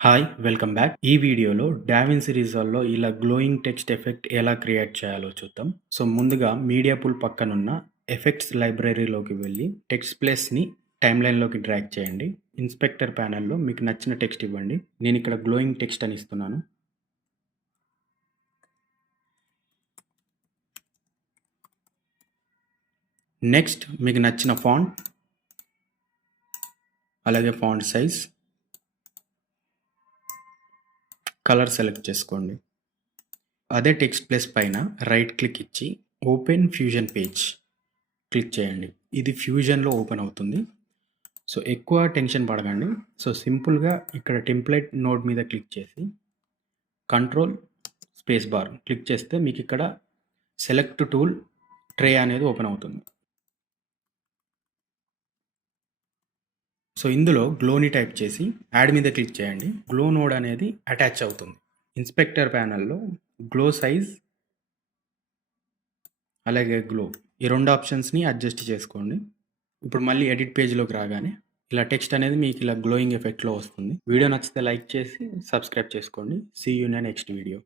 Hi! Welcome back. ఈ వీడియోలో DaVinci రిజాల్వ్‌లో ఇలా గ్లోయింగ్ టెక్స్ట్ ఎఫెక్ట్ ఎలా క్రియేట్ చేయాలో చూద్దాం. సో, ముందుగా మీడియా పూల్ పక్కనున్న ఎఫెక్ట్స్ లైబ్రరీలోకి వెళ్ళి టెక్స్ట్ ప్లేస్‌ని టైమ్‌లైన్‌లోకి డ్రాగ్ చేయండి. ఇన్స్పెక్టర్ ప్యానెల్‌లో మీకు నచ్చిన టెక్స్ట్ ఇవ్వండి. నేను ఇక్కడ గ్లోయింగ్ టెక్స్ట్ అని ఇస్తున్నాను. నెక్స్ట్ మీకు నచ్చిన ఫాంట్, అలాగే ఫాంట్ సైజ్, కలర్ సెలెక్ట్ చేసుకోండి. అదే టెక్స్ట్ ప్లేస్ పైన రైట్ క్లిక్ ఇచ్చి ఓపెన్ ఫ్యూజన్ పేజ్ క్లిక్ చేయండి. ఇది ఫ్యూజన్‌లో ఓపెన్ అవుతుంది. సో, ఎక్కువ టెన్షన్ పడకండి. సో, సింపుల్‌గా ఇక్కడ టెంప్లేట్ నోడ్ మీద క్లిక్ చేసి కంట్రోల్ స్పేస్ బార్ క్లిక్ చేస్తే మీకు ఇక్కడ సెలెక్ట్ టూల్ ట్రే అనేది ఓపెన్ అవుతుంది. సో, ఇందులో గ్లోని టైప్ చేసి యాడ్ మీద క్లిక్ చేయండి. గ్లో నోడ్ అనేది అటాచ్ అవుతుంది. ఇన్స్పెక్టర్ ప్యానెల్‌లో గ్లో సైజ్, అలాగే గ్లో ఈ 2 ఆప్షన్స్‌ని అడ్జస్ట్ చేసుకోండి. ఇప్పుడు మళ్ళీ ఎడిట్ పేజ్‌లోకి రాగానే ఇలా టెక్స్ట్ అనేది మీకు ఇలా గ్లోయింగ్ ఎఫెక్ట్‌లో వస్తుంది. వీడియో నచ్చితే లైక్ చేసి సబ్స్క్రైబ్ చేసుకోండి. See you in the next video.